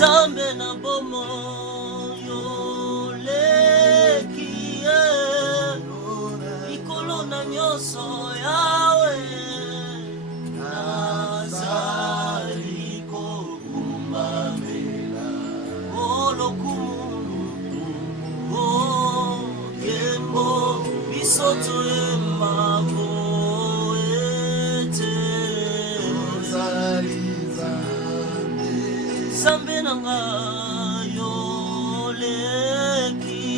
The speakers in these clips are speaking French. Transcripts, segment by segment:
Zambe na bomo yo lekie ikolo na nyoso yawe nazali kokumbamela olokumu kembo bisoto emako ete Zambe nanga yo leki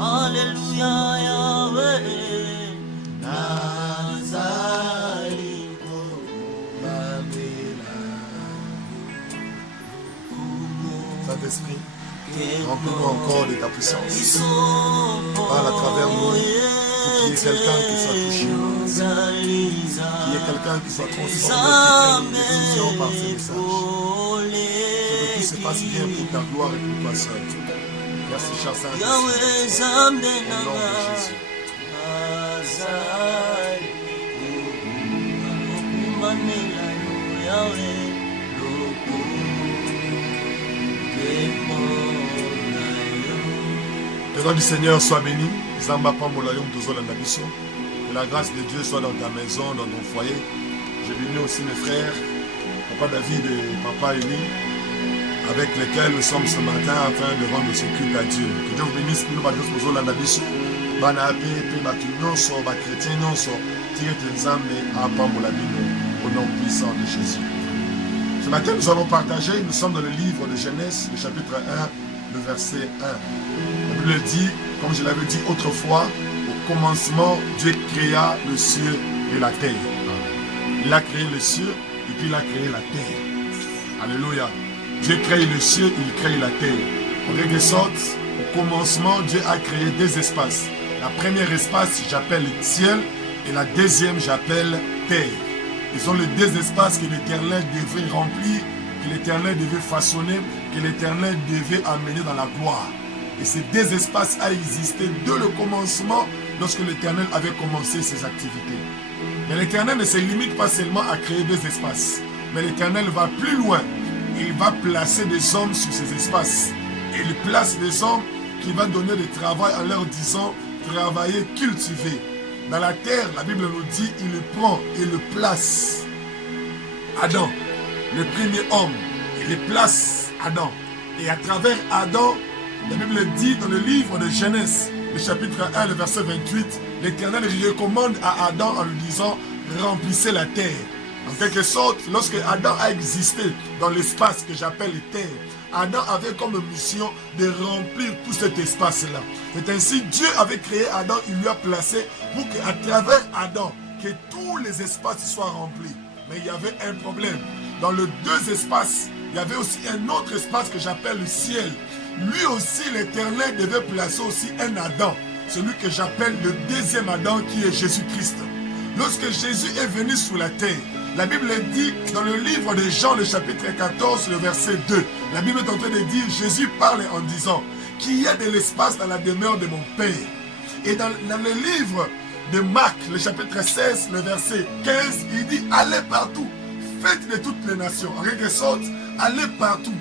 Hallelujah Yahweh nazali kokumbamela. Saint-Esprit, remplis-nous encore de ta puissance. Parle à travers nous, pour qu'il y ait quelqu'un qui soit touché, qu'il y ait quelqu'un qui soit transformé, qui prenne une décision par ce message. Que tout se passe bien pour ta gloire et pour toi seul. Merci, cher Saint-Esprit. Au nom de Jésus. Le nom du Seigneur soit béni. Que la grâce de Dieu soit dans ta maison, dans ton foyer. J'ai béni aussi mes frères, Papa David et Papa Élie, avec lesquels nous sommes ce matin afin de rendre ce culte à Dieu. Que Dieu vous bénisse. Nous au nom puissant de Jésus. Ce matin, nous allons partager, nous sommes dans le livre de Genèse, le chapitre 1, le verset 1. La Bible dit, comme je l'avais dit autrefois, au commencement, Dieu créa le ciel et la terre. Il a créé le ciel et puis il a créé la terre. Alléluia. Dieu crée le ciel, il crée la terre. En quelque sorte, au commencement, Dieu a créé deux espaces. La première espace, j'appelle le ciel, et la deuxième, j'appelle terre. Ils sont les deux espaces que l'Éternel devait remplir, que l'Éternel devait façonner, que l'Éternel devait amener dans la gloire. Et ces deux espaces ont existé dès le commencement, lorsque l'Éternel avait commencé ses activités. Mais l'Éternel ne se limite pas seulement à créer deux espaces, mais l'Éternel va plus loin. Il va placer des hommes sur ces espaces. Et il place des hommes qui vont donner du travail en leur disant, travailler, cultiver. Dans la terre, la Bible nous dit, il le prend et le place. Adam, le premier homme, il le place Adam. Et à travers Adam, la Bible dit dans le livre de Genèse, le chapitre 1, le verset 28, l'Éternel recommande à Adam en lui disant, remplissez la terre. En quelque sorte, lorsque Adam a existé dans l'espace que j'appelle terre, Adam avait comme mission de remplir tout cet espace-là. C'est ainsi Dieu avait créé Adam, il lui a placé pour qu'à travers Adam, que tous les espaces soient remplis. Mais il y avait un problème. Dans les deux espaces, il y avait aussi un autre espace que j'appelle le ciel. Lui aussi, l'Éternel devait placer aussi un Adam, celui que j'appelle le deuxième Adam qui est Jésus-Christ. Lorsque Jésus est venu sur la terre, la Bible dit dans le livre de Jean, le chapitre 14, le verset 2, la Bible est en train de dire, Jésus parle en disant qu'il y a de l'espace dans la demeure de mon Père. Et dans le livre de Marc, le chapitre 16, le verset 15, il dit, allez partout, faites de toutes les nations. En quelque sorte, allez partout,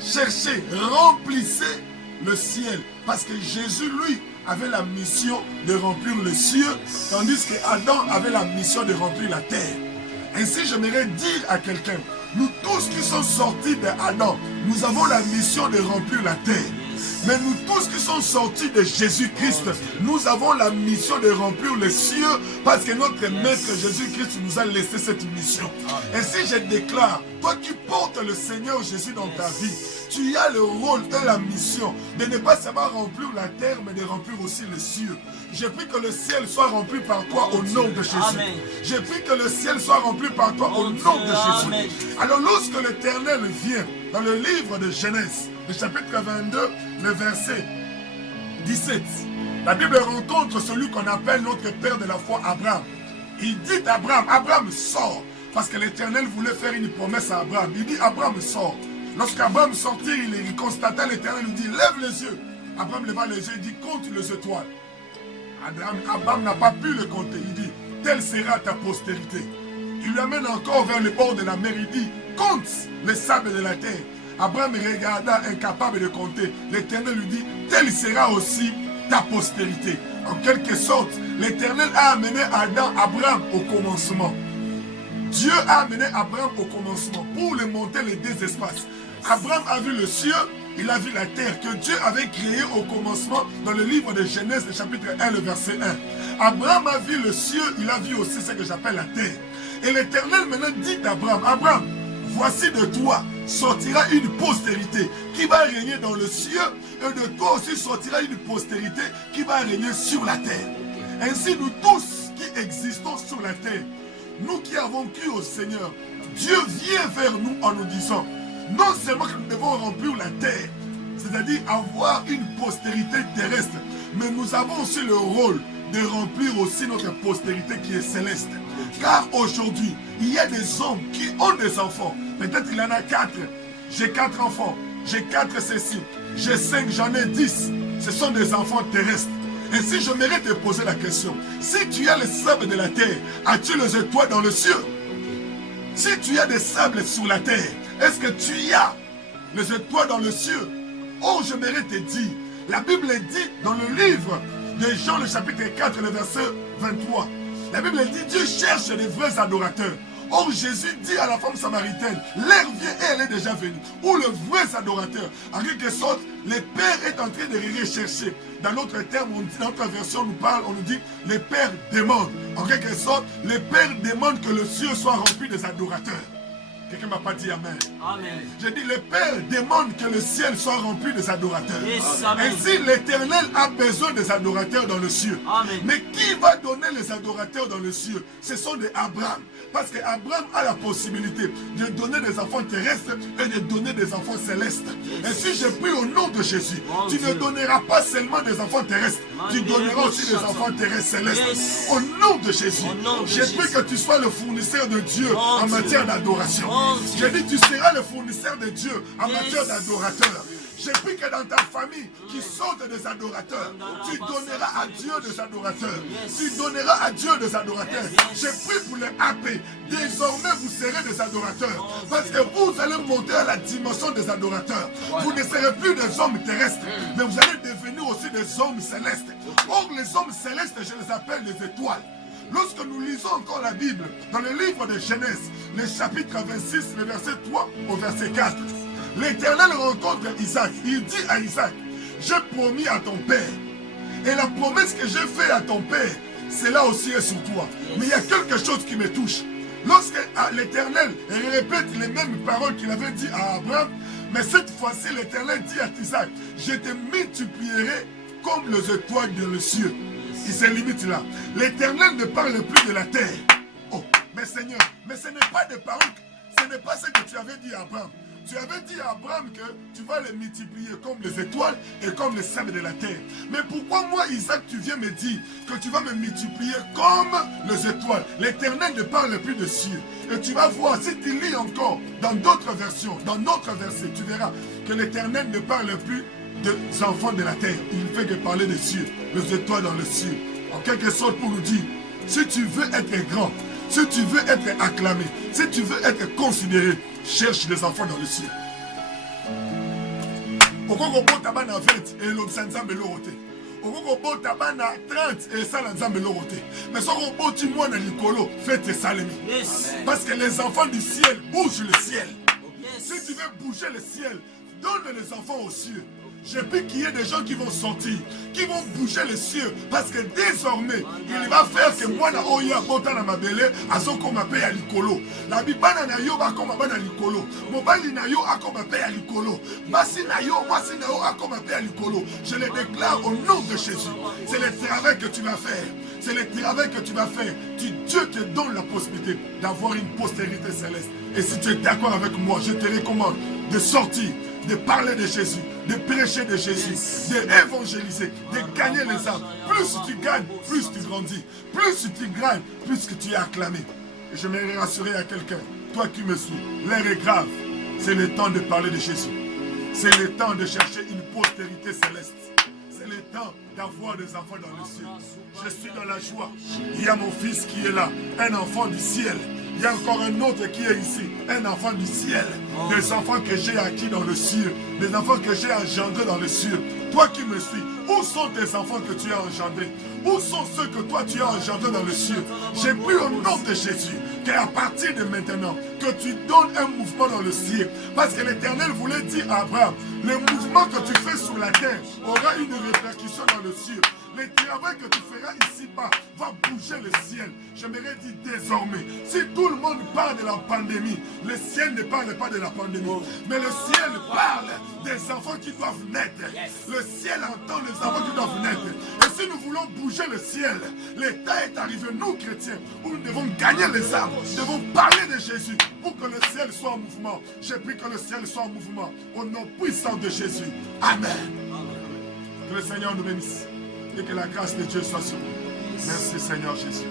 cherchez, remplissez le ciel. Parce que Jésus, lui, avait la mission de remplir le ciel, tandis que Adam avait la mission de remplir la terre. Ainsi, j'aimerais dire à quelqu'un, nous tous qui sommes sortis d'Adam, nous avons la mission de remplir la terre. Mais nous tous qui sommes sortis de Jésus-Christ, nous avons la mission de remplir les cieux parce que notre Maître Jésus-Christ nous a laissé cette mission. Ainsi, je déclare, toi qui portes le Seigneur Jésus dans ta vie, tu as le rôle et la mission de ne pas seulement remplir la terre, mais de remplir aussi les cieux. Je prie que le ciel soit rempli par toi au nom de Jésus. Amen. Je prie que le ciel soit rempli par toi au nom de Jésus. Amen. Alors lorsque l'Éternel vient dans le livre de Genèse, le chapitre 22, le verset 17, la Bible rencontre celui qu'on appelle notre père de la foi, Abraham. Il dit à Abraham, Abraham sort, parce que l'Éternel voulait faire une promesse à Abraham. Il dit, Abraham sort. Lorsqu'Abraham sortit, il constata l'Éternel, lui dit, lève les yeux. Abraham leva les yeux, il dit, compte les étoiles. Abraham n'a pas pu le compter. Il dit, telle sera ta postérité. Il lui amène encore vers le bord de la mer, il dit, compte les sables de la terre. Abraham regarda, incapable de compter. L'Éternel lui dit, telle sera aussi ta postérité. En quelque sorte, l'Éternel a amené Abraham au commencement. Dieu a amené Abraham au commencement pour le monter les deux espaces. Abraham a vu le ciel, il a vu la terre que Dieu avait créé au commencement dans le livre de Genèse, le chapitre 1, le verset 1. Abraham a vu le ciel, il a vu aussi ce que j'appelle la terre. Et l'Éternel maintenant dit d'Abraham, Abraham, voici de toi sortira une postérité qui va régner dans le ciel, et de toi aussi sortira une postérité qui va régner sur la terre. Ainsi nous tous qui existons sur la terre, nous qui avons cru au Seigneur, Dieu vient vers nous en nous disant, non seulement que nous devons remplir la terre, c'est-à-dire avoir une postérité terrestre, mais nous avons aussi le rôle de remplir aussi notre postérité qui est céleste. Car aujourd'hui, il y a des hommes qui ont des enfants. Peut-être il y en a 4. J'ai 4 enfants. J'ai 4 ceci. J'ai 5, j'en ai 10. Ce sont des enfants terrestres. Et si je mérite de poser la question, si tu as les sables de la terre, as-tu les étoiles dans le ciel? Si tu as des sables sur la terre, est-ce que tu as les étoiles dans le ciel? Oh, je mérite de dire, la Bible dit dans le livre de Jean, le chapitre 4, le verset 23, la Bible dit, Dieu cherche les vrais adorateurs. Or, Jésus dit à la femme samaritaine, l'heure vient et elle est déjà venue. Ou le vrai adorateur. En quelque sorte, le Père est en train de rechercher. Dans notre terme, dans notre version, on nous dit, le Père demande. En quelque sorte, le Père demande que le ciel soit rempli des adorateurs. Quelqu'un ne m'a pas dit Amen. Amen. J'ai dit, le Père demande que le ciel soit rempli des adorateurs. Yes, amen. Ainsi, l'Éternel a besoin des adorateurs dans le ciel. Amen. Mais qui va donner les adorateurs dans le ciel? Ce sont des Abraham. Parce qu'Abraham a la possibilité de donner des enfants terrestres et de donner des enfants célestes. Yes. Et si je prie au nom de Jésus, Mon tu Dieu. ne donneras pas seulement des enfants terrestres, tu donneras aussi des enfants terrestres célestes. Yes. Au nom de Jésus, Au nom de je prie Jésus. que tu sois le fournisseur de Dieu Mon en Dieu. matière d'adoration. Mon Dieu. J'ai dit, tu seras le fournisseur de Dieu en Yes. matière d'adorateurs. Je prie que dans ta famille, qui sortent des adorateurs, tu donneras à Dieu des adorateurs. Yes. Tu donneras à Dieu des adorateurs. Yes. Je prie pour les AP. Désormais, vous serez des adorateurs. Parce que vous allez monter à la dimension des adorateurs. Vous ne serez plus des hommes terrestres, mais vous allez devenir aussi des hommes célestes. Or, les hommes célestes, je les appelle les étoiles. Lorsque nous lisons encore la Bible, dans le livre de Genèse, le chapitre 26, le verset 3 au verset 4, l'Éternel rencontre Isaac. Il dit à Isaac, j'ai promis à ton père, et la promesse que j'ai faite à ton père, cela aussi est sur toi. Mais il y a quelque chose qui me touche. Lorsque l'Éternel répète les mêmes paroles qu'il avait dit à Abraham, mais cette fois-ci l'Éternel dit à Isaac, je te multiplierai comme les étoiles de le ciel. Il se limite là. L'Éternel ne parle plus de la terre. Oh, mais Seigneur, mais ce n'est pas des paroles, ce n'est pas ce que tu avais dit à Abraham. Tu avais dit à Abraham que tu vas les multiplier comme les étoiles et comme les sables de la terre. Mais pourquoi moi, Isaac, tu viens me dire que tu vas me multiplier comme les étoiles? L'Éternel ne parle plus de ciel. Et tu vas voir, si tu lis encore dans d'autres versions, dans notre verset, tu verras que l'Éternel ne parle plus des enfants de la terre. Il ne fait que parler des cieux, les étoiles dans le ciel. En quelque sorte pour nous dire, si tu veux être grand, si tu veux être acclamé, si tu veux être considéré, cherche des enfants dans le ciel. Okoko tabana 20 et l'obsanzambe l'orote. Okoko tabana 30 et ça l'enzambe l'orote. Mais si on boti moi na likolo, faites salemi. Yes. Parce que les enfants du ciel bougent le ciel. Yes. Si tu veux bouger le ciel, donne les enfants aux cieux. Je prie qu'il y ait des gens qui vont sortir, qui vont bouger les cieux, parce que désormais, il va faire que moi, na oya bota na mabele, azo koma pe ya likolo. La bibana na yo ba koma ba na likolo. Mobali na yo akoma pe ya likolo. Basi na yo, mwasi na yo akoma pe ya likolo. Je le déclare au nom de Jésus. C'est le travail que tu vas faire. C'est le travail que tu vas faire. Dieu te donne la possibilité d'avoir une postérité céleste. Et si tu es d'accord avec moi, je te recommande de sortir, de parler de Jésus, de prêcher de Jésus, d'évangéliser, de gagner les âmes. Plus tu gagnes, plus tu grandis. Plus tu gagnes, plus que tu es acclamé. Et je me rassurer à quelqu'un, toi qui me suis, l'air est grave. C'est le temps de parler de Jésus. C'est le temps de chercher une postérité céleste. C'est le temps d'avoir des enfants dans le ciel. Je suis dans la joie. Il y a mon fils qui est là, un enfant du ciel. Il y a encore un autre qui est ici, un enfant du ciel. Des enfants que j'ai acquis dans le ciel. Des enfants que j'ai engendrés dans le ciel. Toi qui me suis, où sont tes enfants que tu as engendrés? Où sont ceux que toi tu as engendrés dans le ciel? J'ai pris au nom de Jésus qu'à partir de maintenant, que tu donnes un mouvement dans le ciel. Parce que l'Éternel voulait dire à Abraham, le mouvement que tu fais sur la terre aura une répercussion dans le ciel. Le travail que tu feras ici-bas va bouger le ciel. J'aimerais dire désormais, si tout le monde parle de la pandémie, le ciel ne parle pas de la pandémie. Mais le ciel parle des enfants qui doivent naître. Le ciel entend les enfants qui doivent naître. Et si nous voulons bouger le ciel, l'état est arrivé, nous chrétiens, où nous devons gagner les âmes. Nous devons parler de Jésus pour que le ciel soit en mouvement. J'ai pris que le ciel soit en mouvement. Au nom puissant de Jésus. Amen. Que le Seigneur nous bénisse. Et que la grâce de Dieu soit sur nous. Merci Seigneur Jésus.